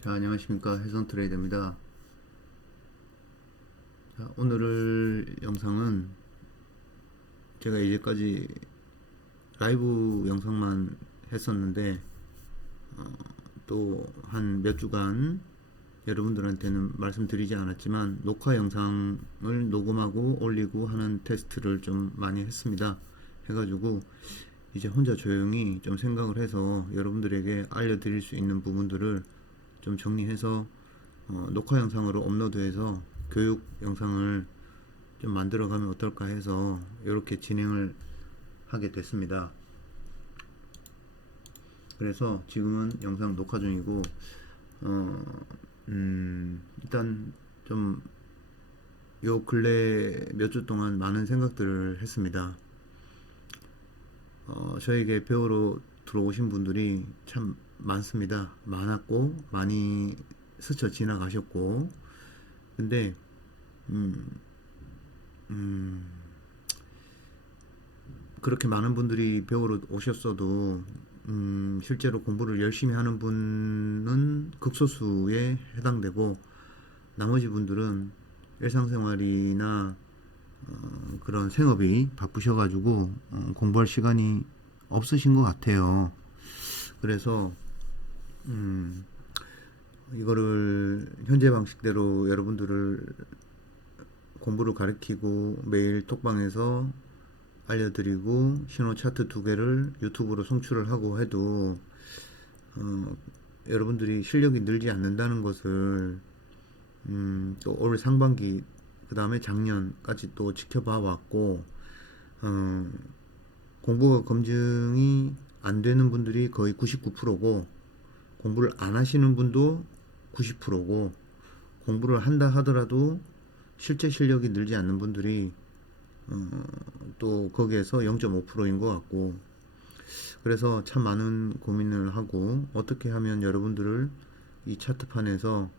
자, 안녕하십니까. 해성트레이더입니다. 자, 오늘 영상은 제가 이제까지 라이브 영상만 했었는데, 또 한 몇 주간 여러분들한테는 말씀드리지 않았지만, 녹화 영상을 녹음하고 올리고 하는 테스트를 좀 많이 했습니다. 해가지고, 이제 혼자 조용히 좀 생각을 해서 여러분들에게 알려드릴 수 있는 부분들을 좀 정리해서 녹화 영상으로 업로드해서 교육 영상을 좀 만들어가면 어떨까 해서 이렇게 진행을 하게 됐습니다. 그래서 지금은 영상 녹화 중이고 일단 좀 요 근래 몇 주 동안 많은 생각들을 했습니다. 저에게 배우러 들어오신 분들이 참 많습니다. 많았고 많이 스쳐 지나가셨고, 근데 그렇게 많은 분들이 배우러 오셨어도 실제로 공부를 열심히 하는 분은 극소수에 해당되고, 나머지 분들은 일상생활이나 그런 생업이 바쁘셔가지고 공부할 시간이 없으신 것 같아요. 그래서 이거를 현재 방식대로 여러분들을 공부를 가르치고 매일 톡방에서 알려드리고 신호 차트 2개를 유튜브로 송출을 하고 해도 여러분들이 실력이 늘지 않는다는 것을 또 올 상반기 그 다음에 작년까지 또 지켜봐 왔고, 공부가 검증이 안 되는 분들이 거의 99%고 공부를 안 하시는 분도 90%고 공부를 한다 하더라도 실제 실력이 늘지 않는 분들이 또 거기에서 0.5%인 것 같고, 그래서 참 많은 고민을 하고 어떻게 하면 여러분들을 이 차트판에서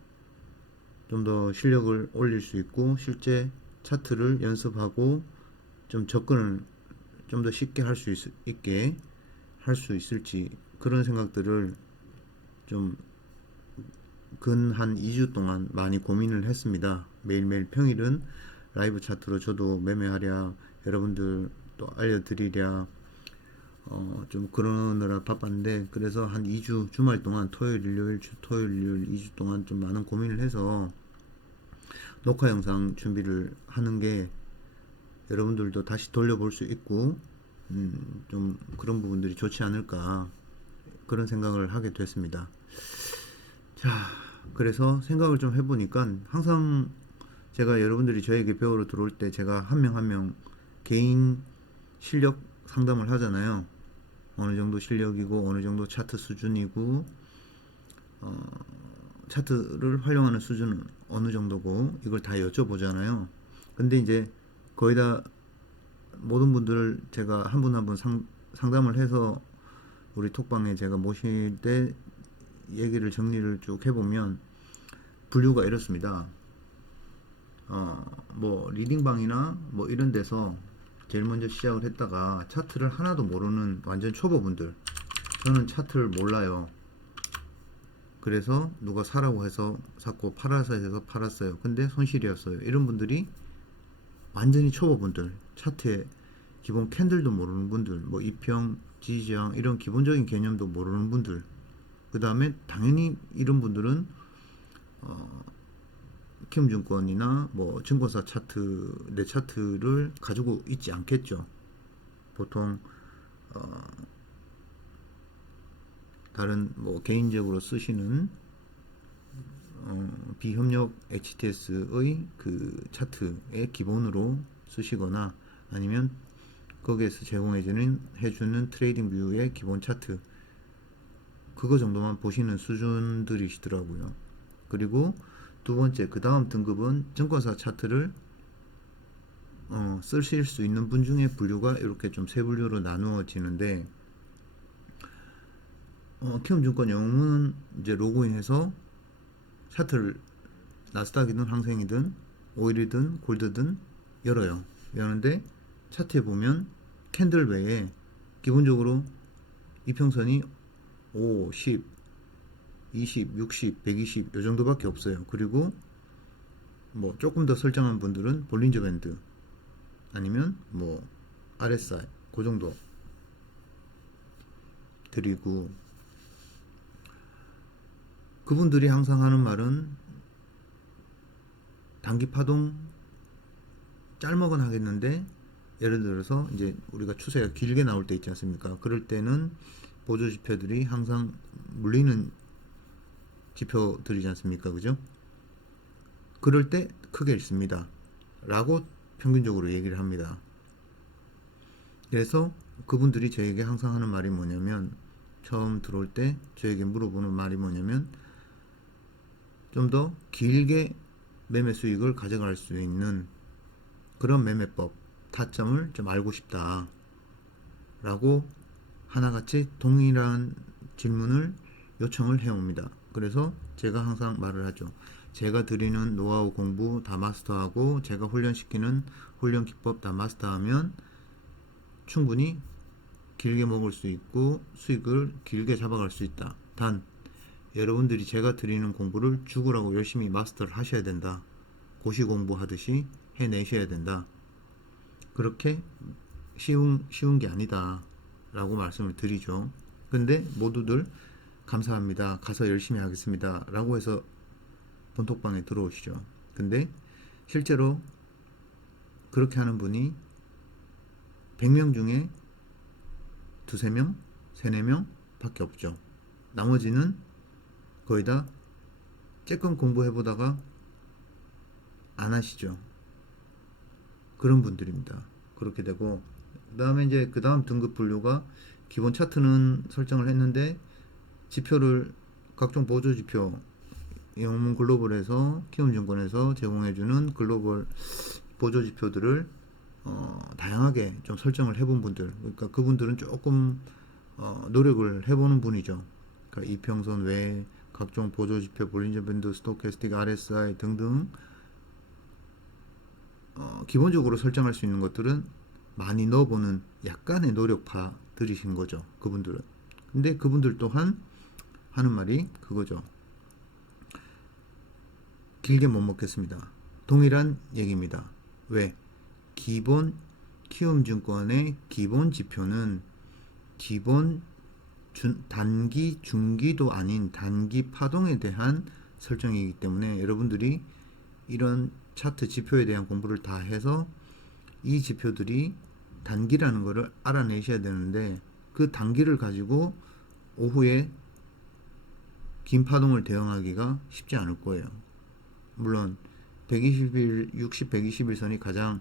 좀 더 실력을 올릴 수 있고 실제 차트를 연습하고 좀 접근을 좀 더 쉽게 할 수 있게 할 수 있을지, 그런 생각들을 좀 근 한 2주 동안 많이 고민을 했습니다. 매일매일 평일은 라이브 차트로 저도 매매하랴 여러분들 또 알려드리랴 좀 그러느라 바빴는데, 그래서 한 2주 주말 동안 토요일 일요일 토요일 일요일 2주 동안 좀 많은 고민을 해서 녹화 영상 준비를 하는 게 여러분들도 다시 돌려볼 수 있고 좀 그런 부분들이 좋지 않을까, 그런 생각을 하게 됐습니다. 자, 그래서 생각을 좀 해보니까 항상 제가 여러분들이 저에게 배우러 들어올 때 제가 한 명 한 명 개인 실력 상담을 하잖아요. 어느 정도 실력이고 어느 정도 차트 수준이고 차트를 활용하는 수준은 어느 정도고 이걸 다 여쭤보잖아요. 근데 이제 거의 다 모든 분들을 제가 한 분 한 분 상담을 해서 우리 톡방에 제가 모실 때 얘기를 정리를 쭉 해보면 분류가 이렇습니다. 뭐 리딩방이나 뭐 이런 데서 제일 먼저 시작을 했다가 차트를 하나도 모르는 완전 초보분들, 저는 차트를 몰라요. 그래서 누가 사라고 해서 샀고 팔아서 해서 팔았어요. 근데 손실이었어요. 이런 분들이 완전히 초보분들, 차트의 기본 캔들도 모르는 분들, 뭐 이평, 지지저항 이런 기본적인 개념도 모르는 분들, 그 다음에 당연히 이런 분들은 키움증권이나 뭐 증권사 차트, 내 차트를 가지고 있지 않겠죠. 보통 다른 뭐 개인적으로 쓰시는 비협력 HTS의 그 차트의 기본으로 쓰시거나 아니면 거기에서 해주는 트레이딩 뷰의 기본 차트, 그거 정도만 보시는 수준들이시더라고요. 그리고 두 번째, 그 다음 등급은 증권사 차트를 쓰실 수 있는 분 중에 분류가 이렇게 좀 세 분류로 나누어지는데, 키움증권 영웅은 이제 로그인해서 차트를 나스닥이든 항생이든 오일이든 골드든 열어요. 여는데 차트에 보면 캔들 외에 기본적으로 이평선이 5, 10, 20, 60, 120 요 정도밖에 없어요. 그리고 뭐 조금 더 설정한 분들은 볼린저 밴드 아니면 뭐 RSI 그 정도 드리고, 그분들이 항상 하는 말은 단기 파동 짤먹은 하겠는데, 예를 들어서 이제 우리가 추세가 길게 나올 때 있지 않습니까? 그럴 때는 보조 지표들이 항상 물리는 지표들이지 않습니까? 그죠? 그럴 때 크게 읽습니다 라고 평균적으로 얘기를 합니다. 그래서 그분들이 저에게 항상 하는 말이 뭐냐면, 처음 들어올 때 저에게 물어보는 말이 뭐냐면, 좀 더 길게 매매 수익을 가져갈 수 있는 그런 매매법, 타점을 좀 알고 싶다 라고 하나같이 동일한 질문을 요청을 해옵니다. 그래서 제가 항상 말을 하죠. 제가 드리는 노하우 공부 다 마스터하고 제가 훈련시키는 훈련 기법 다 마스터하면 충분히 길게 먹을 수 있고 수익을 길게 잡아갈 수 있다. 단 여러분들이 제가 드리는 공부를 죽으라고 열심히 마스터를 하셔야 된다. 고시 공부하듯이 해내셔야 된다. 그렇게 쉬운 게 아니다 라고 말씀을 드리죠. 근데 모두들 감사합니다, 가서 열심히 하겠습니다 라고 해서 본톡방에 들어오시죠. 근데 실제로 그렇게 하는 분이 100명 중에 2, 3명, 3, 4명 밖에 없죠. 나머지는 거의 다 쬐끔 공부해보다가 안 하시죠. 그런 분들입니다. 그렇게 되고, 그 다음에 이제 그 다음 등급 분류가, 기본 차트는 설정을 했는데 지표를, 각종 보조 지표, 영문 글로벌에서 키움증권에서 제공해주는 글로벌 보조 지표들을 다양하게 좀 설정을 해본 분들, 그러니까 그분들은 조금 노력을 해보는 분이죠. 그러니까 이평선 외에 각종 보조 지표, 볼린저 밴드, 스토캐스틱, RSI 등등 기본적으로 설정할 수 있는 것들은 많이 넣어보는 약간의 노력파 들이신 거죠, 그분들은. 근데 그분들 또한 하는 말이 그거죠. 길게 못 먹겠습니다. 동일한 얘기입니다. 왜? 기본 키움증권의 기본 지표는 기본 단기 중기도 아닌 단기 파동에 대한 설정이기 때문에, 여러분들이 이런 차트 지표에 대한 공부를 다 해서 이 지표들이 단기라는 것을 알아내셔야 되는데, 그 단기를 가지고 오후에 긴 파동을 대응하기가 쉽지 않을 거예요. 물론 120일, 60, 120일선이 가장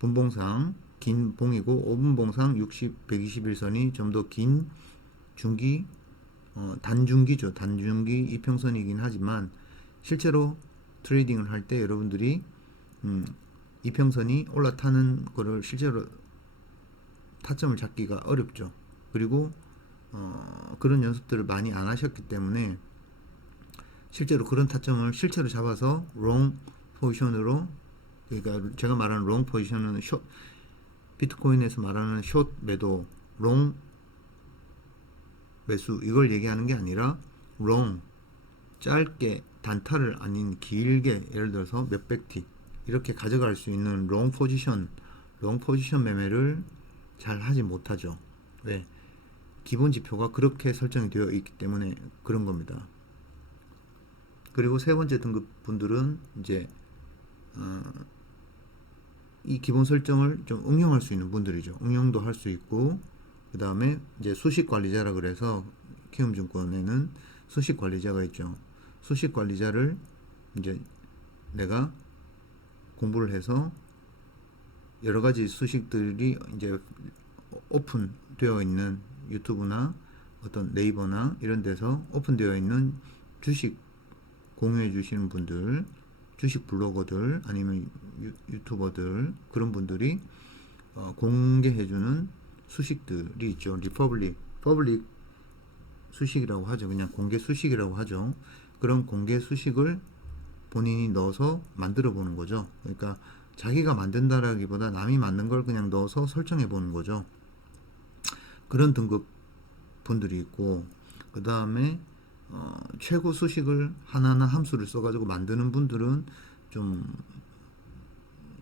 분봉상 긴 봉이고, 5분봉상 60, 121선이 좀 더 긴 중기, 단중기죠. 단중기 이평선이긴 하지만 실제로 트레이딩을 할 때 여러분들이 이평선이 올라타는 거를 실제로 타점을 잡기가 어렵죠. 그리고 그런 연습들을 많이 안 하셨기 때문에 실제로 그런 타점을 실제로 잡아서 롱 포지션으로, 그러니까 제가 말하는 롱 포지션은 비트코인에서 말하는 숏 매도, 롱 매수, 이걸 얘기하는 게 아니라 롱, 짧게 단타를 아닌 길게, 예를 들어서 몇백 틱 이렇게 가져갈 수 있는 롱 포지션 매매를 잘 하지 못하죠. 왜? 기본 지표가 그렇게 설정이 되어 있기 때문에 그런 겁니다. 그리고 세 번째 등급 분들은 이제 이 기본 설정을 좀 응용할 수 있는 분들이죠. 응용도 할 수 있고, 그 다음에 이제 수식 관리자라 그래서 키움증권에는 수식 관리자가 있죠. 수식 관리자를 이제 내가 공부를 해서 여러 가지 수식들이 이제 오픈되어 있는 유튜브나 어떤 네이버나 이런 데서 오픈되어 있는 주식 공유해 주시는 분들, 주식 블로거들 아니면 유튜버들, 그런 분들이 공개해주는 수식들이 있죠. 퍼블릭 수식이라고 하죠. 그냥 공개 수식이라고 하죠. 그런 공개 수식을 본인이 넣어서 만들어 보는 거죠. 그러니까 자기가 만든다라기보다 남이 만든 걸 그냥 넣어서 설정해 보는 거죠. 그런 등급 분들이 있고, 그 다음에 최고 수식을 하나하나 함수를 써가지고 만드는 분들은 좀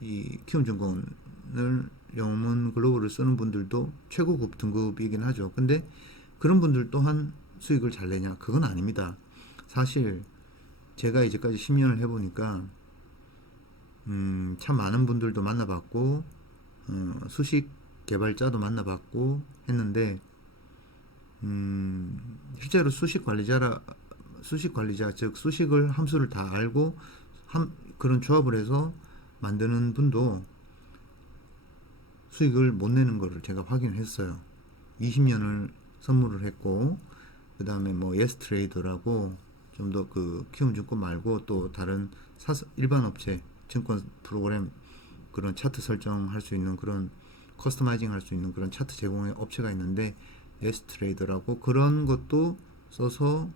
이 키움증권을 영문 글로벌을 쓰는 분들도 최고급 등급이긴 하죠. 근데 그런 분들 또한 수익을 잘 내냐? 그건 아닙니다. 사실 제가 이제까지 10년을 해보니까 참 많은 분들도 만나봤고 수식 개발자도 만나봤고 했는데 실제로 수식 관리자 즉 수식을 함수를 다 알고 그런 조합을 해서 만드는 분도 수익을 못 내는 거를 제가 확인을 했어요. 20년을 선물을 했고 그 다음에 뭐 예스트레이더라고 좀 더 그 키움증권 말고 또 다른 일반 업체 증권 프로그램 그런 차트 설정할 수 있는 그런 커스터마이징 할 수 있는 그런 차트 제공의 업체가 있는데 예스트레이더라고 그런 것도 써서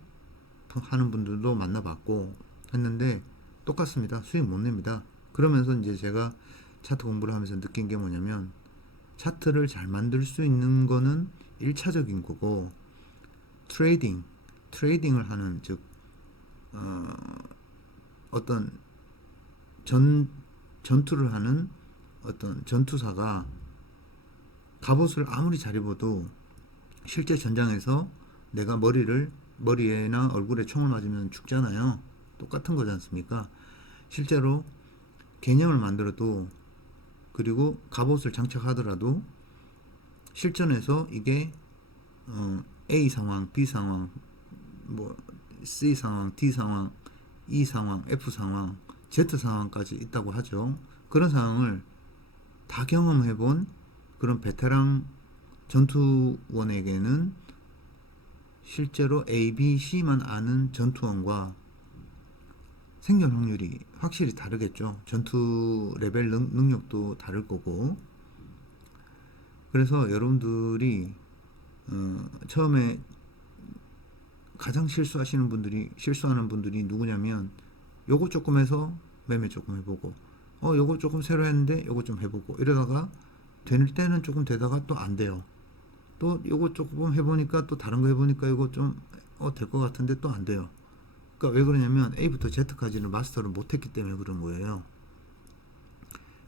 하는 분들도 만나봤고 했는데 똑같습니다. 수익 못 냅니다. 그러면서 이제 제가 차트 공부를 하면서 느낀 게 뭐냐면 차트를 잘 만들 수 있는 거는 1차적인 거고 트레이딩을 하는 즉 어떤 전투를 하는 어떤 전투사가 갑옷을 아무리 잘 입어도 실제 전장에서 내가 머리에나 얼굴에 총을 맞으면 죽잖아요. 똑같은 거지 않습니까? 실제로 개념을 만들어도 그리고 갑옷을 장착하더라도 실전에서 이게 A 상황, B 상황, 뭐 C 상황, D 상황, E 상황, F 상황, Z 상황까지 있다고 하죠. 그런 상황을 다 경험해본 그런 베테랑 전투원에게는 실제로 A, B, C만 아는 전투원과 생존 확률이 확실히 다르겠죠. 전투 레벨 능력도 다를 거고. 그래서 여러분들이 처음에 가장 실수하는 분들이 누구냐면 요거 조금 해서 매매 조금 해보고 요거 조금 새로 했는데 요거 좀 해보고 이러다가 될 때는 조금 되다가 또 안 돼요. 또 요거 조금 해보니까 또 다른 거 해보니까 이거 좀 될 것 같은데 또 안 돼요. 그러니까 왜 그러냐면 A부터 Z까지는 마스터를 못했기 때문에 그런 거예요.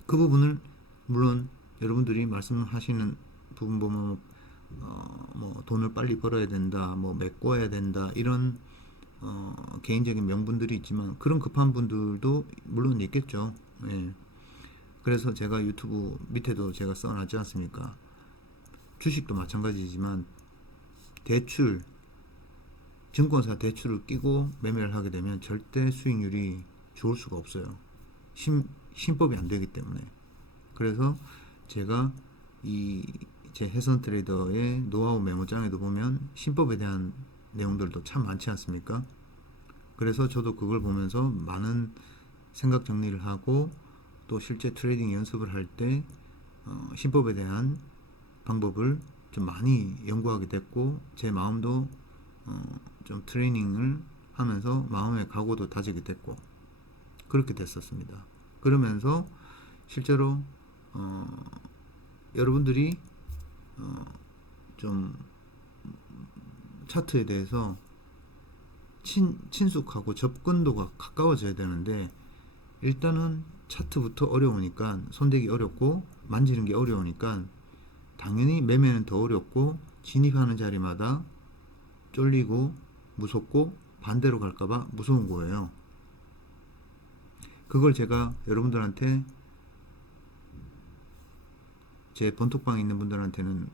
그 부분을 물론 여러분들이 말씀하시는 부분 보면 뭐 돈을 빨리 벌어야 된다, 뭐 메꿔야 된다 이런 개인적인 명분들이 있지만 그런 급한 분들도 물론 있겠죠. 예. 그래서 제가 유튜브 밑에도 제가 써놨지 않습니까? 주식도 마찬가지지만 대출 증권사 대출을 끼고 매매를 하게 되면 절대 수익률이 좋을 수가 없어요. 신법이 안 되기 때문에. 그래서 제가 제 해선 트레이더의 노하우 메모장에도 보면 신법에 대한 내용들도 참 많지 않습니까? 그래서 저도 그걸 보면서 많은 생각 정리를 하고 또 실제 트레이딩 연습을 할 때 신법에 대한 방법을 좀 많이 연구하게 됐고 제 마음도 좀 트레이닝을 하면서 마음의 각오도 다지게 됐고 그렇게 됐었습니다. 그러면서 실제로 여러분들이 좀 차트에 대해서 친숙하고 접근도가 가까워져야 되는데 일단은 차트부터 어려우니까 손대기 어렵고 만지는 게 어려우니까 당연히 매매는 더 어렵고 진입하는 자리마다 쫄리고 무섭고 반대로 갈까봐 무서운 거예요. 그걸 제가 여러분들한테 제 번톡방에 있는 분들한테는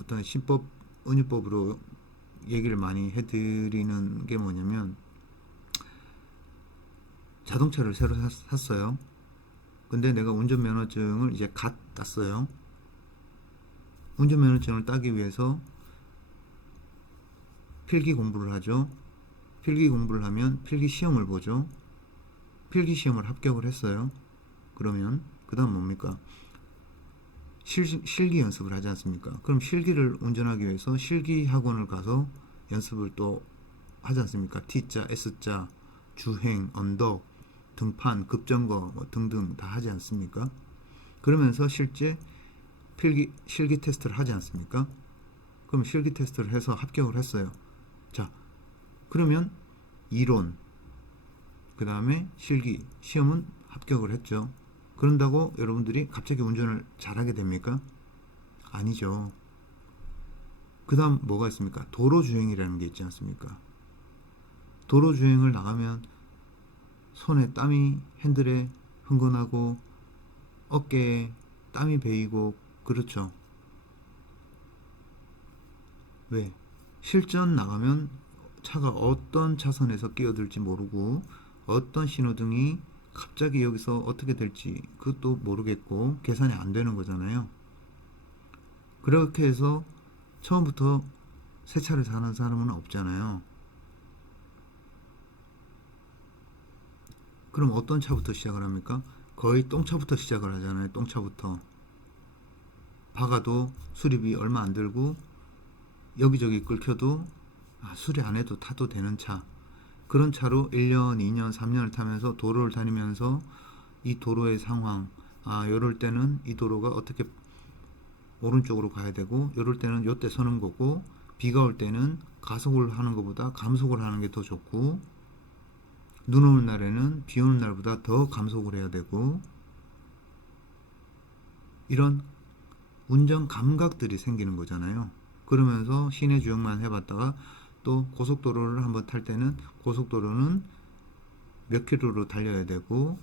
어떤 신법, 은유법으로 얘기를 많이 해드리는 게 뭐냐면 자동차를 새로 샀어요. 근데 내가 운전면허증을 이제 갓 땄어요. 운전면허증을 따기 위해서 필기 공부를 하죠. 필기 공부를 하면 필기 시험을 보죠. 필기 시험을 합격을 했어요. 그러면 그 다음 뭡니까? 실기 연습을 하지 않습니까? 그럼 실기를 운전하기 위해서 실기 학원을 가서 연습을 또 하지 않습니까? T자, S자, 주행, 언덕, 등판, 급정거 뭐 등등 다 하지 않습니까? 그러면서 실제 실기 테스트를 하지 않습니까? 그럼 실기 테스트를 해서 합격을 했어요. 자, 그러면 이론, 그 다음에 실기, 시험은 합격을 했죠. 그런다고 여러분들이 갑자기 운전을 잘하게 됩니까? 아니죠. 그 다음 뭐가 있습니까? 도로주행이라는 게 있지 않습니까? 도로주행을 나가면 손에 땀이 핸들에 흥건하고 어깨에 땀이 배이고 그렇죠. 왜? 실전 나가면 차가 어떤 차선에서 끼어들지 모르고 어떤 신호등이 갑자기 여기서 어떻게 될지 그것도 모르겠고 계산이 안 되는 거잖아요. 그렇게 해서 처음부터 새 차를 사는 사람은 없잖아요. 그럼 어떤 차부터 시작을 합니까? 거의 똥차부터 시작을 하잖아요. 똥차부터. 박아도 수리비 얼마 안 들고 여기저기 끌켜도 수리 안 해도 타도 되는 차. 그런 차로 1년, 2년, 3년을 타면서 도로를 다니면서 이 도로의 상황, 요럴 때는 이 도로가 어떻게 오른쪽으로 가야 되고 요럴 때는 요때 서는 거고 비가 올 때는 가속을 하는 것보다 감속을 하는 게 더 좋고 눈 오는 날에는 비 오는 날보다 더 감속을 해야 되고 이런 운전 감각들이 생기는 거잖아요. 그러면서 시내 주행만 해봤다가 또 고속도로를 한번 탈 때는 고속도로는 몇 킬로로 달려야 되고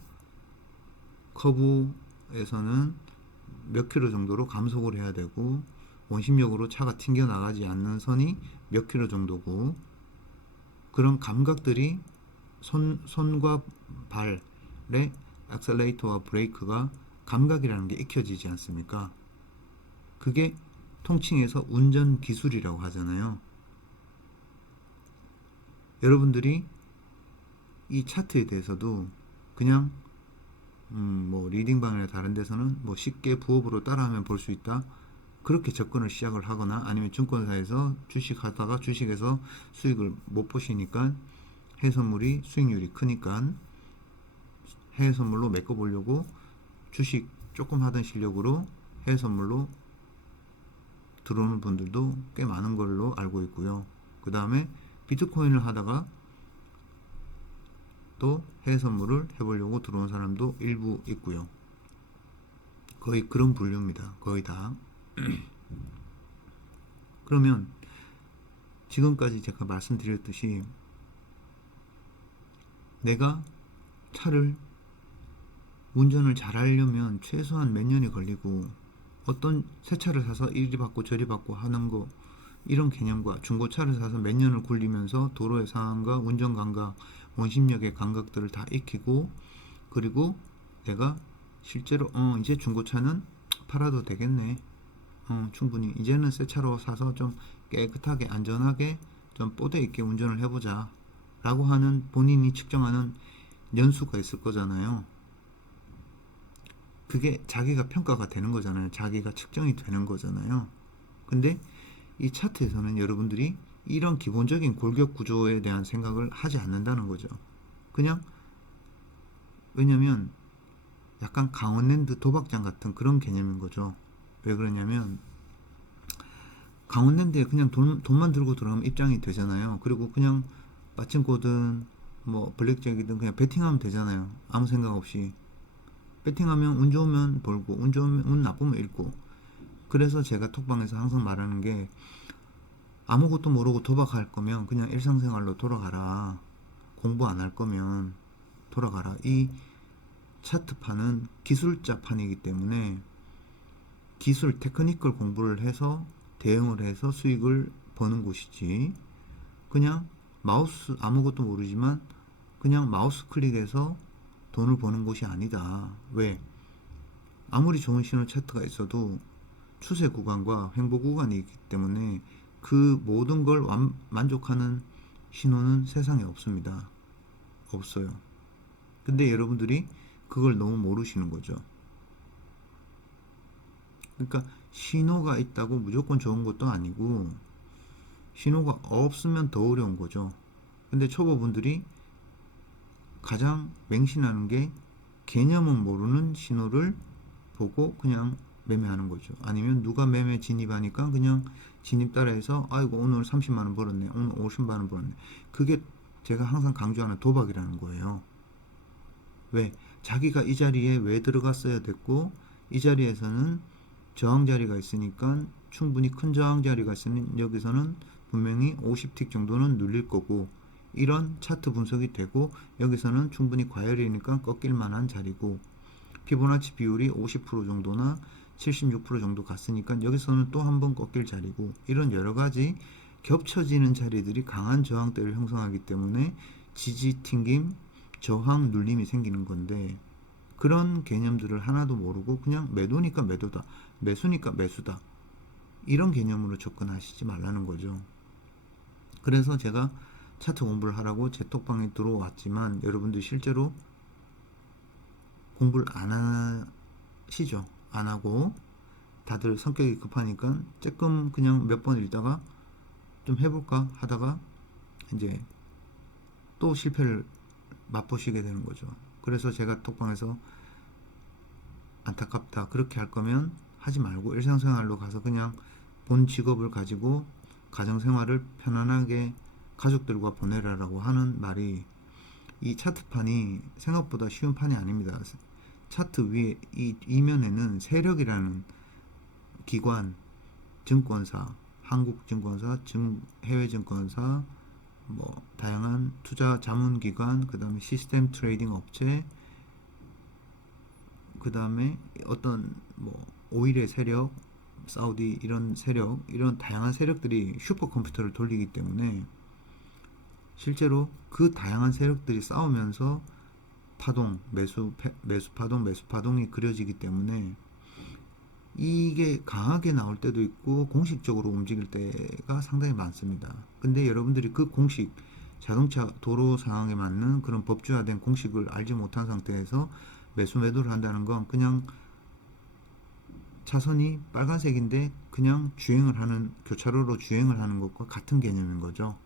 커브에서는 몇 킬로 정도로 감속을 해야 되고 원심력으로 차가 튕겨 나가지 않는 선이 몇 킬로 정도고 그런 감각들이 손과 발의 액셀레이터와 브레이크가 감각이라는 게 익혀지지 않습니까? 그게 통칭해서 운전 기술이라고 하잖아요. 여러분들이 이 차트에 대해서도 그냥 뭐 리딩방이나 다른 데서는 뭐 쉽게 부업으로 따라하면 볼 수 있다. 그렇게 접근을 시작을 하거나 아니면 증권사에서 주식하다가 주식에서 수익을 못 보시니까 해외선물이 수익률이 크니까 해외선물로 메꿔보려고 주식 조금 하던 실력으로 해외선물로 들어오는 분들도 꽤 많은 걸로 알고 있고요. 그 다음에 비트코인을 하다가 또 해외선물을 해보려고 들어온 사람도 일부 있고요. 거의 그런 분류입니다. 거의 다. 그러면 지금까지 제가 말씀드렸듯이 내가 차를 운전을 잘하려면 최소한 몇 년이 걸리고 어떤 새 차를 사서 이리 받고 저리 받고 하는 거 이런 개념과 중고차를 사서 몇 년을 굴리면서 도로의 상황과 운전 감각, 원심력의 감각들을 다 익히고 그리고 내가 실제로 이제 중고차는 팔아도 되겠네. 충분히 이제는 새 차로 사서 좀 깨끗하게 안전하게 좀 뽀대 있게 운전을 해보자 라고 하는 본인이 측정하는 연수가 있을 거잖아요. 그게 자기가 평가가 되는 거잖아요. 자기가 측정이 되는 거잖아요. 근데 이 차트에서는 여러분들이 이런 기본적인 골격 구조에 대한 생각을 하지 않는다는 거죠. 그냥 왜냐면 약간 강원랜드 도박장 같은 그런 개념인 거죠. 왜 그러냐면 강원랜드에 그냥 돈만 들고 들어가면 입장이 되잖아요. 그리고 그냥 마침코든 뭐 블랙잭이든 그냥 베팅하면 되잖아요. 아무 생각 없이 베팅하면 운 좋으면 벌고 운 나쁘면 잃고. 그래서 제가 톡방에서 항상 말하는 게 아무것도 모르고 도박할 거면 그냥 일상생활로 돌아가라. 공부 안 할 거면 돌아가라. 이 차트판은 기술자판이기 때문에 기술 테크니컬 공부를 해서 대응을 해서 수익을 버는 곳이지 그냥 마우스 아무것도 모르지만 그냥 마우스 클릭해서 돈을 버는 곳이 아니다. 왜? 아무리 좋은 신호 차트가 있어도 추세 구간과 횡보 구간이 있기 때문에 그 모든 걸 만족하는 신호는 세상에 없습니다. 없어요. 근데 여러분들이 그걸 너무 모르시는 거죠. 그러니까 신호가 있다고 무조건 좋은 것도 아니고 신호가 없으면 더 어려운 거죠. 근데 초보분들이 가장 맹신하는 게 개념은 모르는 신호를 보고 그냥 매매하는 거죠. 아니면 누가 매매 진입하니까 그냥 진입 따라해서 아이고 오늘 30만 원 벌었네, 오늘 50만 원 벌었네. 그게 제가 항상 강조하는 도박이라는 거예요. 왜? 자기가 이 자리에 왜 들어갔어야 됐고, 이 자리에서는 저항 자리가 있으니까 충분히 큰 저항 자리가 있으니 여기서는 분명히 50틱 정도는 눌릴 거고, 이런 차트 분석이 되고, 여기서는 충분히 과열이니까 꺾일 만한 자리고, 피보나치 비율이 50% 정도나 76% 정도 갔으니까 여기서는 또 한 번 꺾일 자리고, 이런 여러 가지 겹쳐지는 자리들이 강한 저항대를 형성하기 때문에 지지 튕김, 저항 눌림이 생기는 건데, 그런 개념들을 하나도 모르고 그냥 매도니까 매도다, 매수니까 매수다, 이런 개념으로 접근하시지 말라는 거죠. 그래서 제가 차트 공부를 하라고 제 톡방에 들어왔지만 여러분들 실제로 공부를 안 하시죠. 안 하고 다들 성격이 급하니까 조금 그냥 몇 번 읽다가 좀 해볼까 하다가 이제 또 실패를 맛보시게 되는 거죠. 그래서 제가 톡방에서 안타깝다, 그렇게 할 거면 하지 말고 일상생활로 가서 그냥 본 직업을 가지고 가정생활을 편안하게 가족들과 보내라라고 하는 말이, 이 차트판이 생각보다 쉬운 판이 아닙니다. 차트 위에 이 이면에는 세력이라는 기관, 증권사, 한국증권사, 해외증권사, 뭐 다양한 투자 자문기관, 그 다음에 시스템 트레이딩 업체, 그 다음에 어떤 뭐 오일의 세력, 사우디 이런 세력, 이런 다양한 세력들이 슈퍼컴퓨터를 돌리기 때문에 실제로 그 다양한 세력들이 싸우면서 파동, 매수 파동, 매수 파동이 그려지기 때문에 이게 강하게 나올 때도 있고 공식적으로 움직일 때가 상당히 많습니다. 근데 여러분들이 그 공식, 자동차 도로 상황에 맞는 그런 법주화된 공식을 알지 못한 상태에서 매수 매도를 한다는 건 그냥 차선이 빨간색인데 그냥 주행을 하는, 교차로로 주행을 하는 것과 같은 개념인 거죠.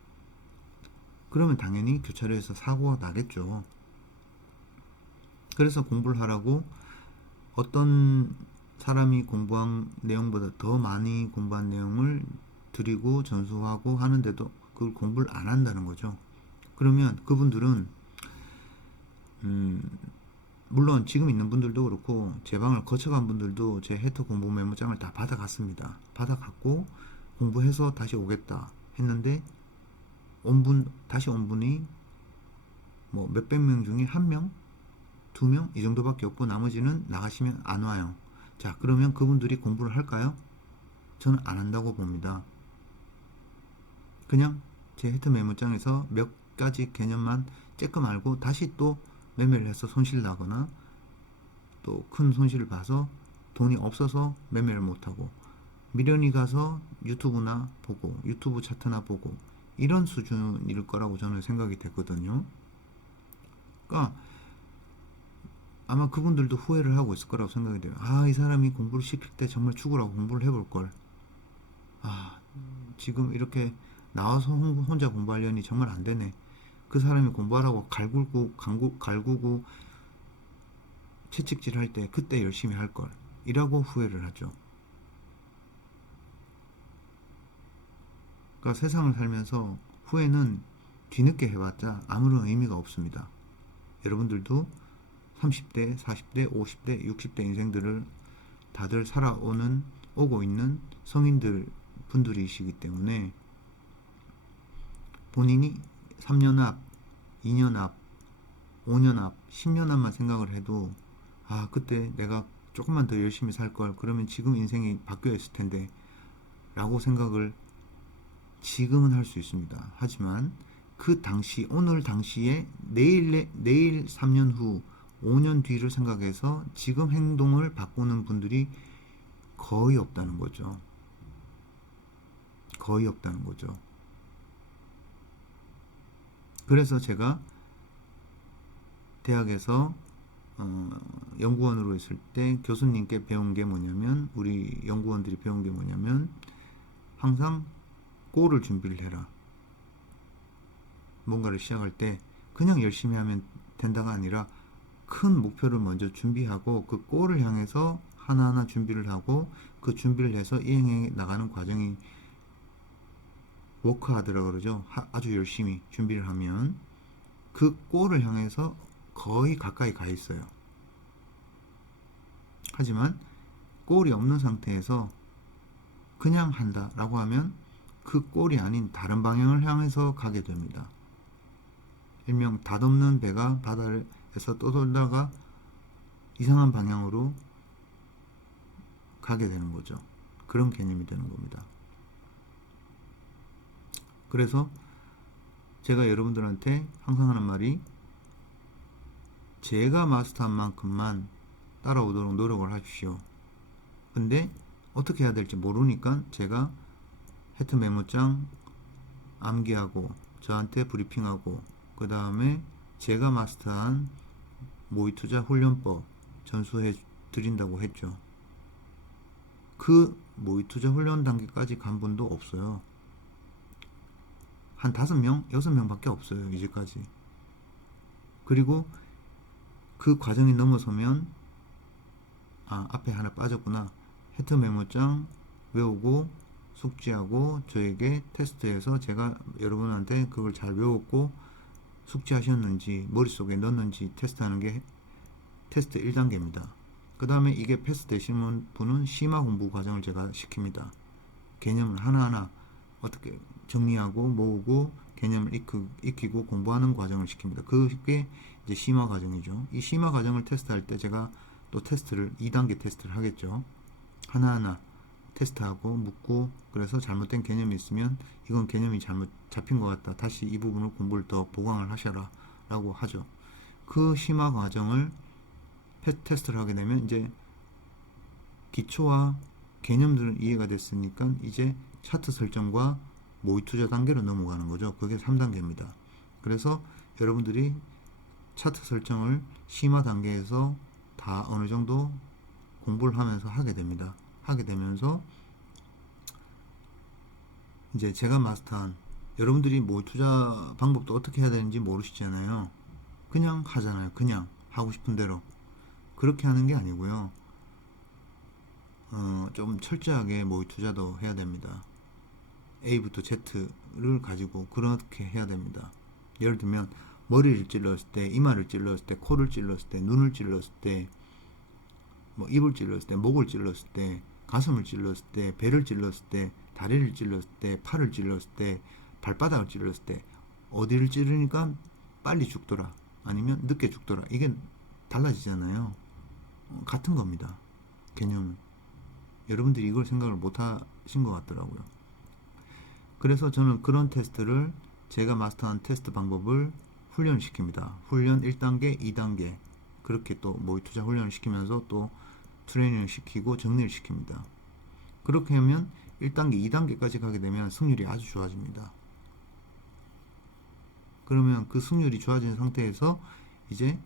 그러면 당연히 교차로에서 사고가 나겠죠. 그래서 공부를 하라고 어떤 사람이 공부한 내용보다 더 많이 공부한 내용을 드리고 전수하고 하는데도 그걸 공부를 안 한다는 거죠. 그러면 그분들은 물론 지금 있는 분들도 그렇고 제 방을 거쳐간 분들도 제 해터 공부 메모장을 다 받아갔습니다. 받아갔고 공부해서 다시 오겠다 했는데 다시 온 분이 뭐 몇백 명 중에 한 명, 두 명 이 정도밖에 없고 나머지는 나가시면 안 와요. 자, 그러면 그분들이 공부를 할까요? 저는 안 한다고 봅니다. 그냥 제 해터 메모장에서 몇 가지 개념만 쬐끔 알고 다시 또 매매를 해서 손실 나거나 또 큰 손실을 봐서 돈이 없어서 매매를 못하고 미련이 가서 유튜브나 보고 유튜브 차트나 보고 이런 수준일 거라고 저는 생각이 됐거든요. 그러니까 아마 그분들도 후회를 하고 있을 거라고 생각이 돼요. 아, 이 사람이 공부를 시킬 때 정말 죽으라고 공부를 해볼 걸. 아, 지금 이렇게 나와서 혼자 공부하려니 정말 안 되네. 그 사람이 공부하라고 갈구고 채찍질 할 때 그때 열심히 할 걸. 이라고 후회를 하죠. 그러니까 세상을 살면서 후회는 뒤늦게 해봤자 아무런 의미가 없습니다. 여러분들도 30대, 40대, 50대, 60대 인생들을 다들 오고 있는 성인들 분들이시기 때문에 본인이 3년 앞, 2년 앞, 5년 앞, 10년 앞만 생각을 해도 아, 그때 내가 조금만 더 열심히 살 걸, 그러면 지금 인생이 바뀌어 있을 텐데 라고 생각을 지금은 할 수 있습니다. 하지만 그 당시, 오늘 당시에 내일 3년 후, 5년 뒤를 생각해서 지금 행동을 바꾸는 분들이 거의 없다는 거죠. 거의 없다는 거죠. 그래서 제가 대학에서 연구원으로 있을 때 교수님께 배운 게 뭐냐면, 우리 연구원들이 배운 게 뭐냐면 항상 골을 준비를 해라. 뭔가를 시작할 때 그냥 열심히 하면 된다가 아니라 큰 목표를 먼저 준비하고 그 골을 향해서 하나하나 준비를 하고 그 준비를 해서 이행해 나가는 과정이 워크하드라 그러죠. 아주 열심히 준비를 하면 그 골을 향해서 거의 가까이 가 있어요. 하지만 골이 없는 상태에서 그냥 한다 라고 하면 그 골이 아닌 다른 방향을 향해서 가게 됩니다. 일명 닷없는 배가 바다에서 떠돌다가 이상한 방향으로 가게 되는 거죠. 그런 개념이 되는 겁니다. 그래서 제가 여러분들한테 항상 하는 말이 제가 마스터한 만큼만 따라오도록 노력을 하십시오. 근데 어떻게 해야 될지 모르니까 제가 해트 메모장 암기하고 저한테 브리핑하고 그 다음에 제가 마스터한 모의투자 훈련법 전수해 드린다고 했죠. 그 모의투자 훈련 단계까지 간 분도 없어요. 한 5명, 6명 밖에 없어요. 이제까지. 그리고 그 과정이 넘어서면 앞에 하나 빠졌구나. 해트 메모장 외우고 숙지하고 저에게 테스트해서 제가 여러분한테 그걸 잘 외웠고 숙지하셨는지 머릿속에 넣었는지 테스트하는 게 테스트 1단계입니다. 그 다음에 이게 패스 되시는 분은 심화 공부 과정을 제가 시킵니다. 개념을 하나하나 어떻게 정리하고 모으고 개념을 익히고 공부하는 과정을 시킵니다. 그게 이제 심화 과정이죠. 이 심화 과정을 테스트할 때 제가 또 테스트를 2단계 테스트를 하겠죠. 하나하나 테스트하고 묻고 그래서 잘못된 개념이 있으면 이건 개념이 잘못 잡힌 것 같다. 다시 이 부분을 공부를 더 보강을 하셔라 라고 하죠. 그 심화 과정을 테스트를 하게 되면 이제 기초와 개념들은 이해가 됐으니까 이제 차트 설정과 모의 투자 단계로 넘어가는 거죠. 그게 3단계입니다. 그래서 여러분들이 차트 설정을 심화 단계에서 다 어느 정도 공부를 하면서 하게 됩니다. 하게 되면서 이제 제가 마스터한 여러분들이 모의 투자 방법도 어떻게 해야 되는지 모르시잖아요. 그냥 하잖아요. 그냥 하고 싶은 대로. 그렇게 하는 게 아니고요. 좀 철저하게 모의 투자도 해야 됩니다. A부터 Z를 가지고 그렇게 해야 됩니다. 예를 들면 머리를 찔렀을 때, 이마를 찔렀을 때, 코를 찔렀을 때, 눈을 찔렀을 때, 뭐 입을 찔렀을 때, 목을 찔렀을 때, 가슴을 찔렀을 때, 배를 찔렀을 때, 다리를 찔렀을 때, 팔을 찔렀을 때, 발바닥을 찔렀을 때 어디를 찌르니까 빨리 죽더라 아니면 늦게 죽더라 이게 달라지잖아요. 같은 겁니다. 개념은. 여러분들이 이걸 생각을 못 하신 것 같더라고요. 그래서 저는 그런 테스트를 제가 마스터한 테스트 방법을 훈련시킵니다. 훈련 1단계, 2단계 그렇게 또 모의 투자 훈련을 시키면서 또 트레이닝을 시키고 정리를 시킵니다. 그렇게 하면 1단계, 2단계까지 가게 되면 승률이 아주 좋아집니다. 그러면 그 승률이 좋아진 상태에서 이제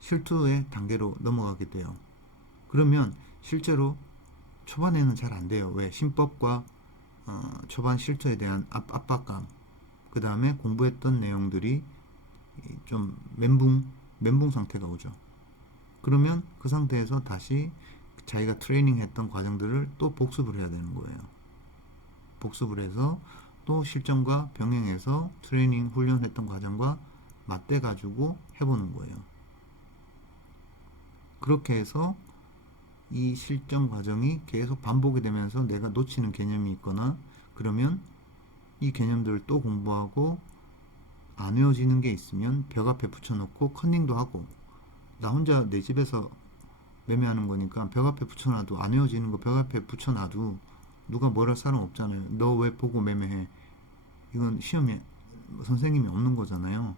실투의 단계로 넘어가게 돼요. 그러면 실제로 초반에는 잘 안 돼요. 왜? 신법과 초반 실투에 대한 압박감, 그 다음에 공부했던 내용들이 좀 멘붕 상태가 오죠. 그러면 그 상태에서 다시 자기가 트레이닝 했던 과정들을 또 복습을 해야 되는 거예요. 복습을 해서 또 실전과 병행해서 트레이닝 훈련했던 과정과 맞대 가지고 해보는 거예요. 그렇게 해서 이 실전 과정이 계속 반복이 되면서 내가 놓치는 개념이 있거나 그러면 이 개념들을 또 공부하고 안 외워지는 게 있으면 벽 앞에 붙여놓고 컨닝도 하고 나 혼자 내 집에서 매매하는 거니까 벽 앞에 붙여놔도 안 외워지는 거 벽 앞에 붙여놔도 누가 뭘 할 사람 없잖아요. 너 왜 보고 매매해? 이건 시험에 선생님이 없는 거잖아요.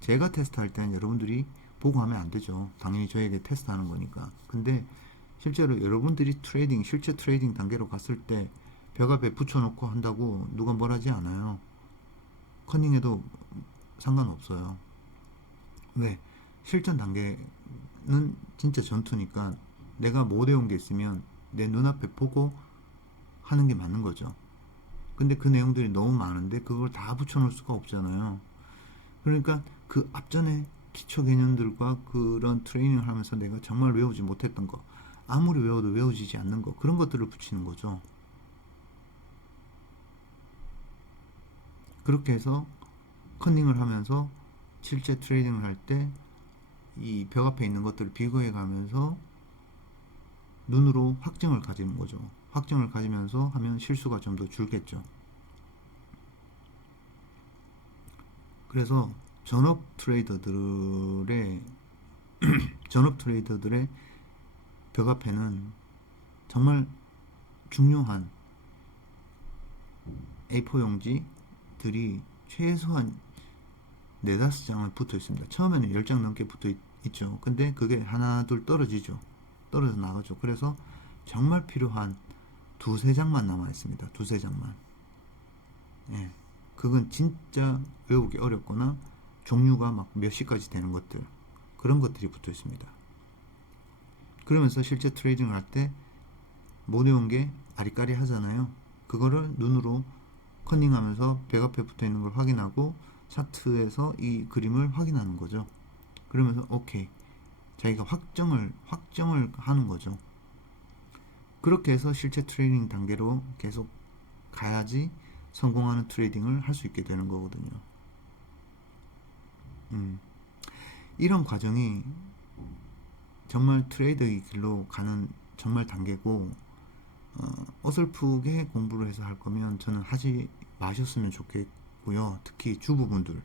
제가 테스트할 때는 여러분들이 보고 하면 안 되죠. 당연히 저에게 테스트하는 거니까. 근데 실제로 여러분들이 실제 트레이딩 단계로 갔을 때 벽 앞에 붙여놓고 한다고 누가 뭘 하지 않아요. 컨닝해도 상관없어요. 왜? 실전 단계는 진짜 전투니까 내가 못 외운 게 있으면 내 눈앞에 보고 하는 게 맞는 거죠. 근데 그 내용들이 너무 많은데 그걸 다 붙여놓을 수가 없잖아요. 그러니까 그 앞전에 기초 개념들과 그런 트레이닝을 하면서 내가 정말 외우지 못했던 거 아무리 외워도 외워지지 않는 거, 그런 것들을 붙이는 거죠. 그렇게 해서 컨닝을 하면서 실제 트레이딩을 할 때 이 벽 앞에 있는 것들을 비교해 가면서 눈으로 확증을 가지는 거죠. 확증을 가지면서 하면 실수가 좀 더 줄겠죠. 그래서 전업 트레이더들의 벽 앞에는 정말 중요한 A4 용지들이 최소한 4~5장은 붙어 있습니다. 처음에는 10장 넘게 붙어 있죠. 근데 그게 하나 둘 떨어지죠. 떨어져 나가죠. 그래서 정말 필요한 2~3장만 남아 있습니다. 2~3장만. 예. 그건 진짜 외우기 어렵거나 종류가 막 몇 시까지 되는 것들, 그런 것들이 붙어 있습니다. 그러면서 실제 트레이딩을 할 때 못 외운 게 아리까리 하잖아요. 그거를 눈으로 컨닝하면서 벽 앞에 붙어 있는 걸 확인하고 차트에서 이 그림을 확인하는 거죠. 그러면서 오케이, 자기가 확정을 하는 거죠. 그렇게 해서 실제 트레이딩 단계로 계속 가야지 성공하는 트레이딩을 할 수 있게 되는 거거든요. 이런 과정이 정말 트레이더의 길로 가는 정말 단계고, 어설프게 공부를 해서 할 거면 저는 하지 마셨으면 좋겠고요. 특히 주부분들,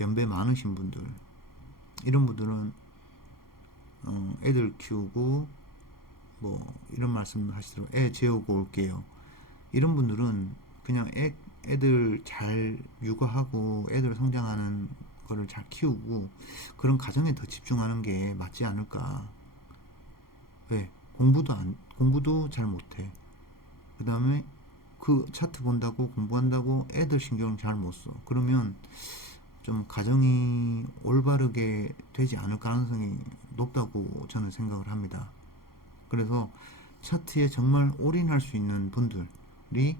연배 많으신 분들, 이런 분들은 애들 키우고 뭐 이런 말씀 하시더라고요. 애 재우고 올게요. 이런 분들은 그냥 애들 잘 육아하고 애들 성장하는 거를 잘 키우고 그런 가정에 더 집중하는 게 맞지 않을까. 왜? 공부도 잘 못해. 그 다음에 그 차트 본다고 공부한다고 애들 신경을 잘 못 써. 그러면 좀 가정이 올바르게 되지 않을 가능성이 높다고 저는 생각을 합니다. 그래서 차트에 정말 올인할 수 있는 분들이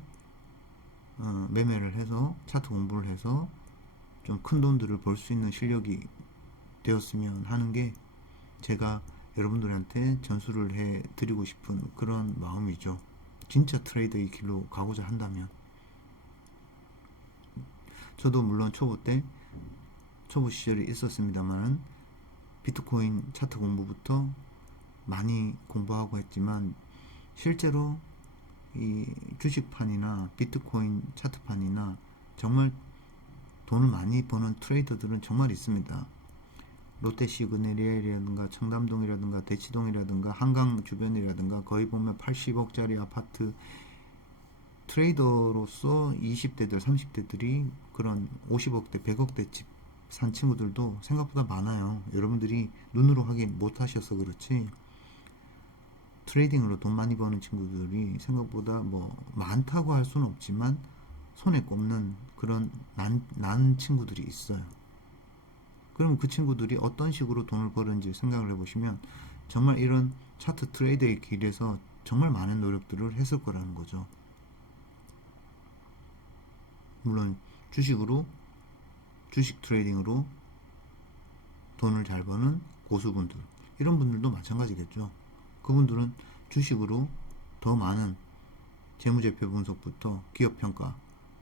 매매를 해서 차트 공부를 해서 좀 큰 돈들을 벌 수 있는 실력이 되었으면 하는 게 제가 여러분들한테 전수를 해 드리고 싶은 그런 마음이죠. 진짜 트레이더의 길로 가고자 한다면. 저도 물론 초보 시절이 있었습니다만 비트코인 차트 공부부터 많이 공부하고 했지만 실제로 이 주식판이나 비트코인 차트판이나 정말 돈을 많이 버는 트레이더들은 정말 있습니다. 롯데 시그널이라든가 청담동이라든가 대치동이라든가 한강 주변이라든가 거의 보면 80억짜리 아파트, 트레이더로서 20대들 30대들이 그런 50억대 100억대 집 산 친구들도 생각보다 많아요. 여러분들이 눈으로 확인 못 하셔서 그렇지 트레이딩으로 돈 많이 버는 친구들이 생각보다 뭐 많다고 할 수는 없지만 손에 꼽는 그런 난 친구들이 있어요. 그럼 그 친구들이 어떤 식으로 돈을 버는지 생각을 해보시면 정말 이런 차트 트레이드의 길에서 정말 많은 노력들을 했을 거라는 거죠. 물론 주식 트레이딩으로 돈을 잘 버는 고수분들, 이런 분들도 마찬가지겠죠. 그분들은 주식으로 더 많은 재무제표 분석부터 기업평가,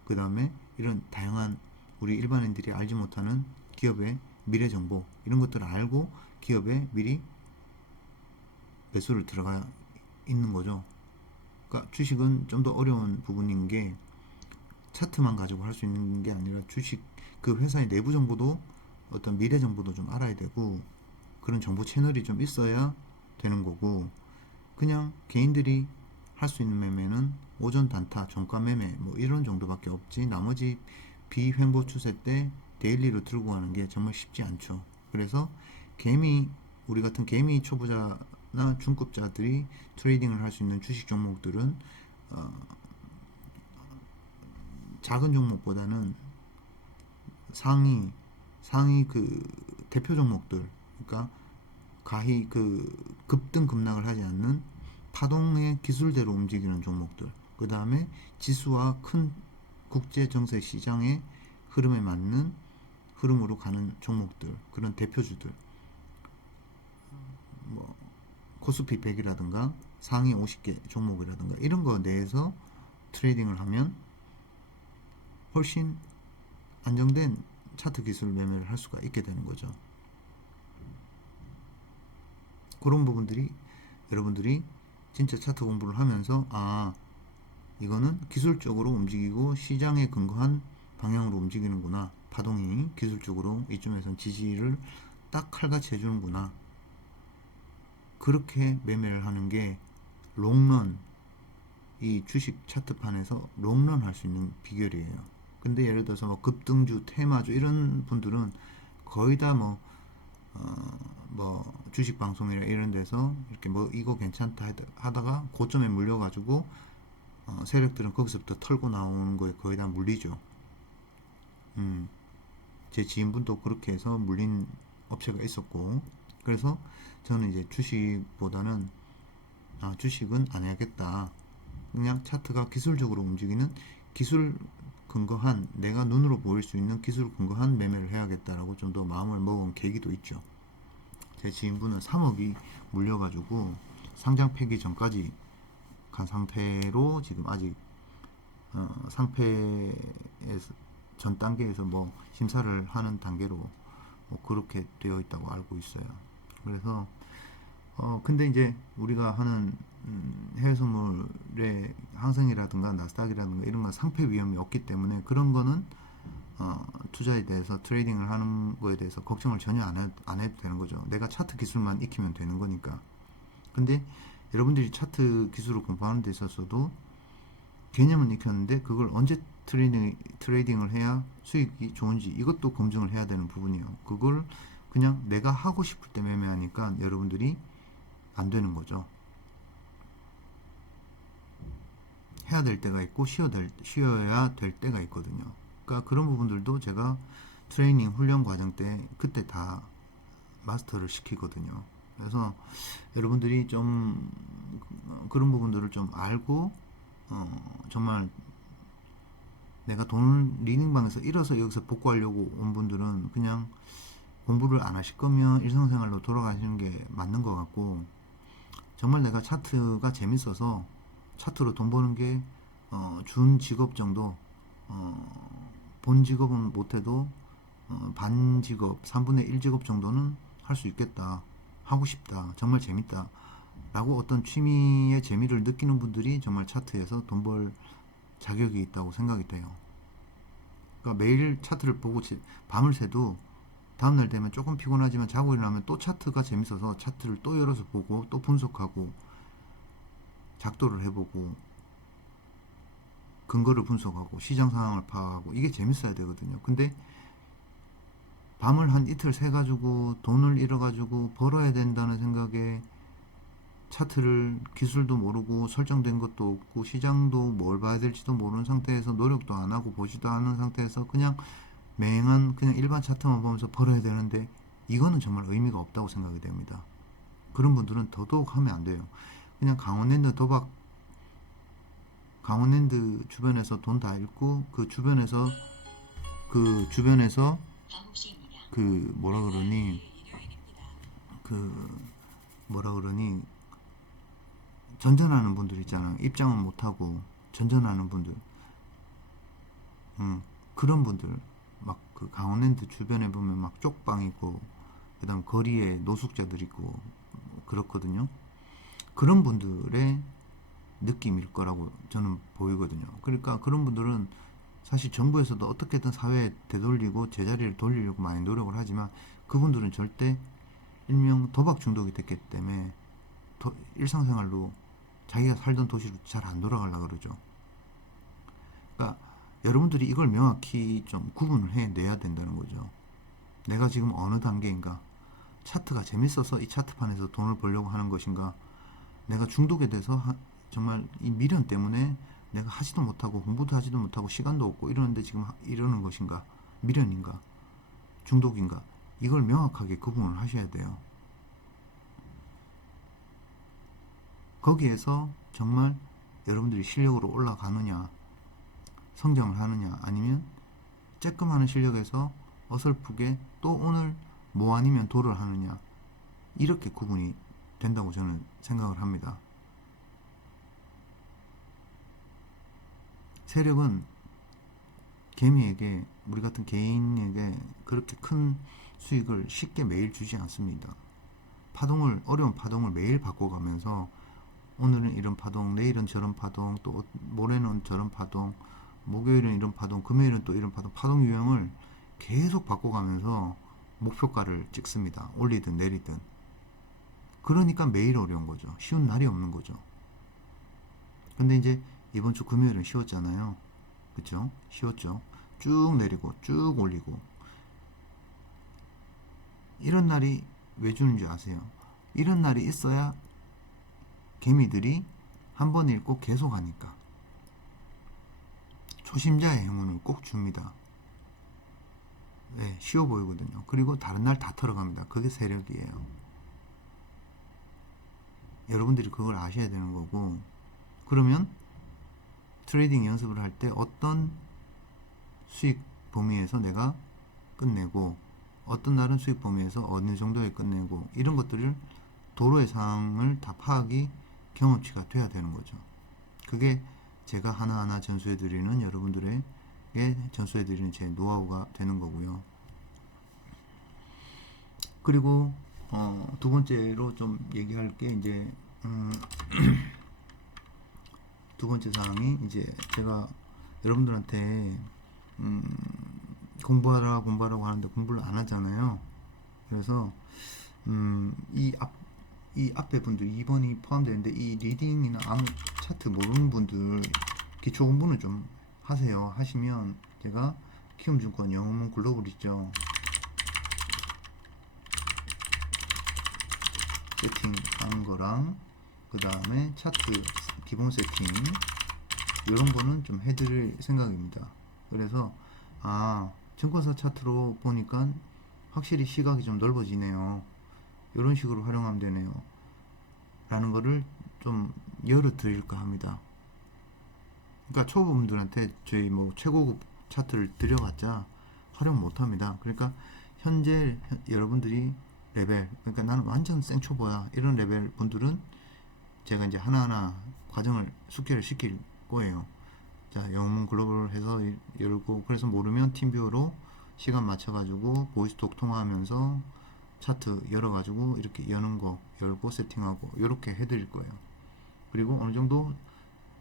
그 다음에 이런 다양한 우리 일반인들이 알지 못하는 기업의 미래정보, 이런 것들을 알고 기업에 미리 매수를 들어가 있는 거죠. 그러니까 주식은 좀 더 어려운 부분인 게 차트만 가지고 할 수 있는 게 아니라 주식 그 회사의 내부 정보도 어떤 미래 정보도 좀 알아야 되고 그런 정보 채널이 좀 있어야 되는 거고, 그냥 개인들이 할 수 있는 매매는 오전 단타, 종가 매매 뭐 이런 정도밖에 없지 나머지 비횡보 추세 때 데일리로 들고 가는 게 정말 쉽지 않죠. 그래서 우리 같은 개미 초보자나 중급자들이 트레이딩을 할 수 있는 주식 종목들은 작은 종목보다는 상위 그 대표 종목들, 그러니까 가히 그 급등 급락을 하지 않는 파동의 기술대로 움직이는 종목들, 그 다음에 지수와 큰 국제 정세 시장의 흐름에 맞는 흐름으로 가는 종목들, 그런 대표주들, 뭐 코스피 100이라든가 상위 50개 종목이라든가 이런 거 내에서 트레이딩을 하면 훨씬 안정된 차트 기술 매매를 할 수가 있게 되는 거죠. 그런 부분들이 여러분들이 진짜 차트 공부를 하면서 이거는 기술적으로 움직이고 시장에 근거한 방향으로 움직이는구나. 파동이 기술적으로 이쯤에선 지지를 딱 칼같이 해주는구나. 그렇게 매매를 하는 게 롱런, 이 주식 차트판에서 롱런 할 수 있는 비결이에요. 근데 예를 들어서 뭐 급등주, 테마주 이런 분들은 거의 다 주식 방송이나 이런 데서 이렇게 이거 괜찮다 하다가 고점에 물려가지고 세력들은 거기서부터 털고 나오는 거에 거의 다 물리죠. 제 지인분도 그렇게 해서 물린 업체가 있었고, 그래서 저는 이제 주식보다는 주식은 안 해야겠다. 그냥 차트가 기술적으로 움직이는 기술 근거한 내가 눈으로 보일 수 있는 기술 근거한 매매를 해야겠다라고 좀 더 마음을 먹은 계기도 있죠. 제 지인분은 3억이 물려가지고 상장 폐기 전까지 간 상태로 지금 아직 상패 전 단계에서 심사를 하는 단계로 그렇게 되어 있다고 알고 있어요. 그래서 근데 이제 우리가 하는 해외 선물의 항성이라든가 나스닥이라든가 이런 건 상패 위험이 없기 때문에 그런 거는 투자에 대해서 트레이딩을 하는 거에 대해서 걱정을 전혀 안 해도 되는 거죠. 내가 차트 기술만 익히면 되는 거니까. 근데 여러분들이 차트 기술을 공부하는 데 있어서도 개념은 익혔는데 그걸 언제 트레이딩을 해야 수익이 좋은지 이것도 검증을 해야 되는 부분이에요. 그걸 그냥 내가 하고 싶을 때 매매하니까 여러분들이 안 되는 거죠. 해야 될 때가 있고 쉬어야 될 때가 있거든요. 그러니까 그런 부분들도 제가 트레이닝 훈련 과정 때 그때 다 마스터를 시키거든요. 그래서 여러분들이 좀 그런 부분들을 좀 알고 정말 내가 돈을 리딩방에서 잃어서 여기서 복구하려고 온 분들은 그냥 공부를 안 하실 거면 일상생활로 돌아가시는 게 맞는 것 같고, 정말 내가 차트가 재밌어서 차트로 돈 버는 게 준 직업 정도, 본 직업은 못해도 반 직업, 3분의 1 직업 정도는 할 수 있겠다, 하고 싶다, 정말 재밌다 라고 어떤 취미의 재미를 느끼는 분들이 정말 차트에서 돈 벌 자격이 있다고 생각이 돼요. 그러니까 매일 차트를 보고 밤을 새도 다음날 되면 조금 피곤하지만 자고 일어나면 또 차트가 재밌어서 차트를 또 열어서 보고 또 분석하고 작도를 해보고 근거를 분석하고 시장 상황을 파악하고 이게 재밌어야 되거든요. 근데 밤을 한 이틀 새가지고 돈을 잃어가지고 벌어야 된다는 생각에 차트를 기술도 모르고 설정된 것도 없고 시장도 뭘 봐야 될지도 모르는 상태에서 노력도 안 하고 보지도 않은 상태에서 그냥 맹한 그냥 일반 차트만 보면서 벌어야 되는데 이거는 정말 의미가 없다고 생각이 됩니다. 그런 분들은 더더욱 하면 안 돼요. 그냥 강원랜드 주변에서 돈 다 잃고 그 주변에서 뭐라 그러니 전전하는 분들 있잖아요. 입장은 못하고 전전하는 분들, 그런 분들 막 그 강원랜드 주변에 보면 막 쪽방 있고 그다음 거리에 노숙자들 있고 그렇거든요. 그런 분들의 느낌일 거라고 저는 보이거든요. 그러니까 그런 분들은 사실 정부에서도 어떻게든 사회에 되돌리고 제자리를 돌리려고 많이 노력을 하지만 그분들은 절대 일명 도박 중독이 됐기 때문에 일상생활로 자기가 살던 도시로 잘 안 돌아가려고 그러죠. 그러니까 여러분들이 이걸 명확히 좀 구분을 해내야 된다는 거죠. 내가 지금 어느 단계인가, 차트가 재밌어서 이 차트판에서 돈을 벌려고 하는 것인가, 내가 중독에 대해서 정말 이 미련 때문에 내가 하지도 못하고 공부도 하지도 못하고 시간도 없고 이러는데 지금 이러는 것인가, 미련인가, 중독인가, 이걸 명확하게 구분을 하셔야 돼요. 거기에서 정말 여러분들이 실력으로 올라가느냐, 성장을 하느냐, 아니면 쬐끔하는 실력에서 어설프게 또 오늘 뭐 아니면 도를 하느냐, 이렇게 구분이 된다고 저는 생각을 합니다. 세력은 개미에게, 우리 같은 개인에게 그렇게 큰 수익을 쉽게 매일 주지 않습니다. 어려운 파동을 매일 바꿔가면서 오늘은 이런 파동, 내일은 저런 파동, 또 모레는 저런 파동, 목요일은 이런 파동, 금요일은 또 이런 파동 유형을 계속 바꿔가면서 목표가를 찍습니다. 올리든 내리든. 그러니까 매일 어려운 거죠. 쉬운 날이 없는 거죠. 근데 이제 이번 주 금요일은 쉬웠잖아요. 그쵸? 쉬웠죠. 쭉 내리고 쭉 올리고. 이런 날이 왜 주는지 아세요? 이런 날이 있어야 개미들이 한 번 읽고 계속 하니까. 초심자의 행운을 꼭 줍니다. 네, 쉬워 보이거든요. 그리고 다른 날 다 털어갑니다. 그게 세력이에요. 여러분들이 그걸 아셔야 되는 거고, 그러면 트레이딩 연습을 할 때 어떤 수익 범위에서 내가 끝내고, 어떤 날은 수익 범위에서 어느 정도에 끝내고, 이런 것들을 도로의 상황을 다 파악이 경험치가 돼야 되는 거죠. 그게 제가 하나하나 전수해드리는, 여러분들에게 전수해드리는 제 노하우가 되는 거고요. 그리고 두 번째로 좀 얘기할 게 이제 두 번째 사항이 이제 제가 여러분들한테 공부하라고 하는데 공부를 안 하잖아요. 그래서 이 앞에 분들 2번이 포함되는데, 이 리딩이나 아무 차트 모르는 분들 기초 공부는 좀 하세요. 하시면 제가 키움증권 영문 글로벌 있죠. 세팅한 거랑 그 다음에 차트 기본 세팅 이런 거는 좀 해드릴 생각입니다. 그래서 증권사 차트로 보니까 확실히 시각이 좀 넓어지네요. 이런 식으로 활용하면 되네요. 라는 거를 좀 열어드릴까 합니다. 그러니까 초보분들한테 저희 뭐 최고급 차트를 드려봤자 활용 못합니다. 그러니까 현재 여러분들이 레벨, 그러니까 나는 완전 생초보야 이런 레벨 분들은 제가 이제 하나하나 과정을 숙지를 시킬 거예요. 자, 영문 글로벌 해서 열고, 그래서 모르면 팀뷰어로 시간 맞춰가지고 보이스톡 통화하면서 차트 열어가지고 이렇게 여는 거 열고 세팅하고 이렇게 해드릴 거예요. 그리고 어느 정도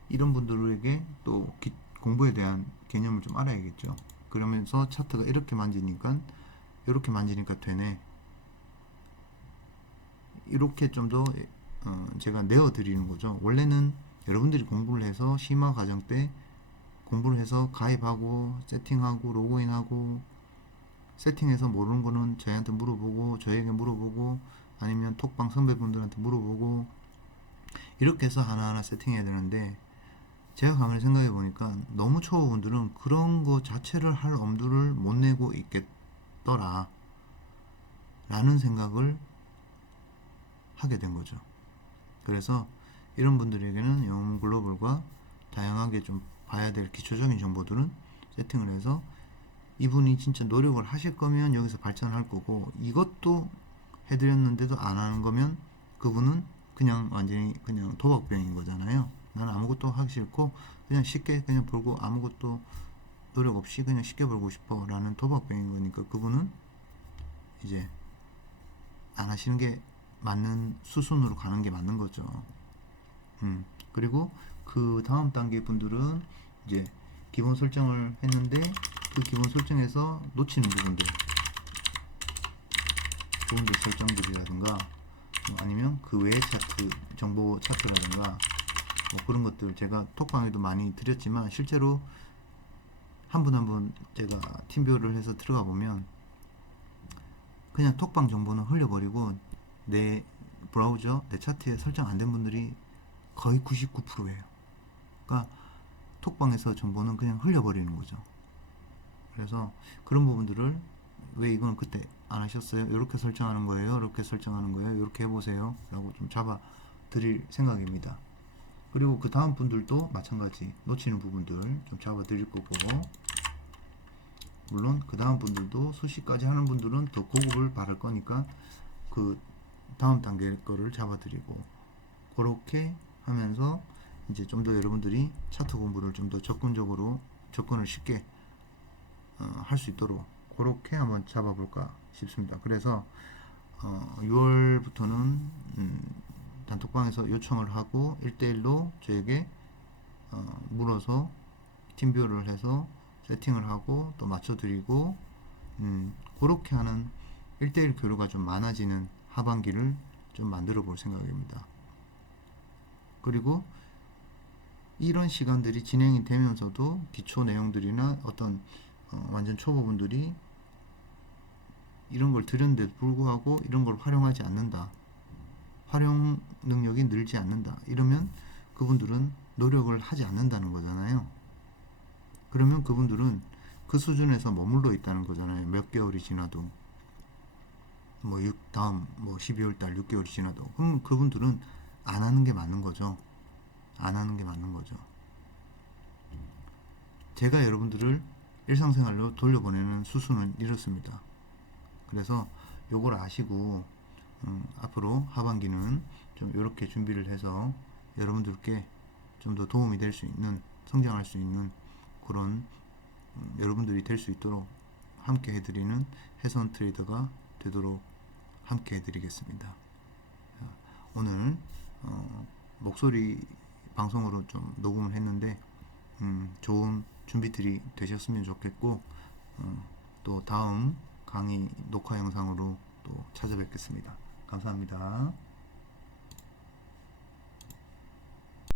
이런 분들에게 또 공부에 대한 개념을 좀 알아야겠죠. 그러면서 차트가 이렇게 만지니까 되네, 이렇게 좀 더 제가 내어드리는 거죠. 원래는 여러분들이 공부를 해서 심화 과정 때 공부를 해서 가입하고 세팅하고 로그인하고, 세팅해서 모르는 거는 저희한테 물어보고 저에게 물어보고 아니면 톡방 선배분들한테 물어보고 이렇게 해서 하나하나 세팅해야 되는데, 제가 가만히 생각해 보니까 너무 초보분들은 그런 거 자체를 할 엄두를 못 내고 있겠더라 라는 생각을 하게 된 거죠. 그래서 이런 분들에게는 영문 글로벌과 다양하게 좀 봐야 될 기초적인 정보들은 세팅을 해서, 이분이 진짜 노력을 하실 거면 여기서 발전할 거고, 이것도 해드렸는데도 안 하는 거면 그분은 그냥 완전히 그냥 도박병인 거잖아요. 나는 아무것도 하기 싫고 그냥 쉽게 그냥 벌고, 아무것도 노력 없이 그냥 쉽게 벌고 싶어 라는 도박병인 거니까, 그분은 이제 안 하시는 게 맞는 수순으로 가는 게 맞는 거죠. 그리고 그 다음 단계 분들은 이제 기본 설정을 했는데 그 기본 설정에서 놓치는 부분들 설정들이라든가 아니면 그 외의 차트, 정보 차트라든가 뭐 그런 것들 제가 톡방에도 많이 드렸지만, 실제로 한 분 한 분 제가 팀뷰어를 해서 들어가 보면 그냥 톡방 정보는 흘려버리고 내 브라우저, 내 차트에 설정 안 된 분들이 거의 99%예요. 그러니까 톡방에서 정보는 그냥 흘려버리는 거죠. 그래서 그런 부분들을 왜 이건 그때 안 하셨어요? 이렇게 설정하는 거예요. 이렇게 설정하는 거예요. 이렇게 해보세요. 라고 좀 잡아 드릴 생각입니다. 그리고 그 다음 분들도 마찬가지 놓치는 부분들 좀 잡아 드릴 거고, 물론 그 다음 분들도 수시까지 하는 분들은 더 고급을 바랄 거니까 그 다음 단계 거를 잡아드리고, 그렇게 하면서 이제 좀 더 여러분들이 차트 공부를 좀 더 접근적으로 접근을 쉽게 할 수 있도록 그렇게 한번 잡아볼까 싶습니다. 그래서 6월부터는 단톡방에서 요청을 하고 1대1로 저에게 물어서 팀뷰를 해서 세팅을 하고 또 맞춰드리고 그렇게 하는 1대1 교류가 좀 많아지는 하반기를 좀 만들어 볼 생각입니다. 그리고 이런 시간들이 진행이 되면서도 기초 내용들이나 어떤 완전 초보분들이 이런 걸 들었는데도 불구하고 이런 걸 활용하지 않는다, 활용 능력이 늘지 않는다, 이러면 그분들은 노력을 하지 않는다는 거잖아요. 그러면 그분들은 그 수준에서 머물러 있다는 거잖아요. 몇 개월이 지나도, 뭐 다음 뭐 12월달 6개월이 지나도. 그럼 그분들은 안 하는 게 맞는 거죠. 안 하는 게 맞는 거죠. 제가 여러분들을 일상생활로 돌려보내는 수순은 이렇습니다. 그래서 요걸 아시고 앞으로 하반기는 좀 이렇게 준비를 해서 여러분들께 좀 더 도움이 될 수 있는, 성장할 수 있는 그런 여러분들이 될 수 있도록 함께 해드리는 해선 트레이더가 되도록 함께 해드리겠습니다. 오늘 목소리 방송으로 좀 녹음을 했는데 좋은 준비들이 되셨으면 좋겠고, 또 다음 강의 녹화 영상으로 또 찾아뵙겠습니다. 감사합니다.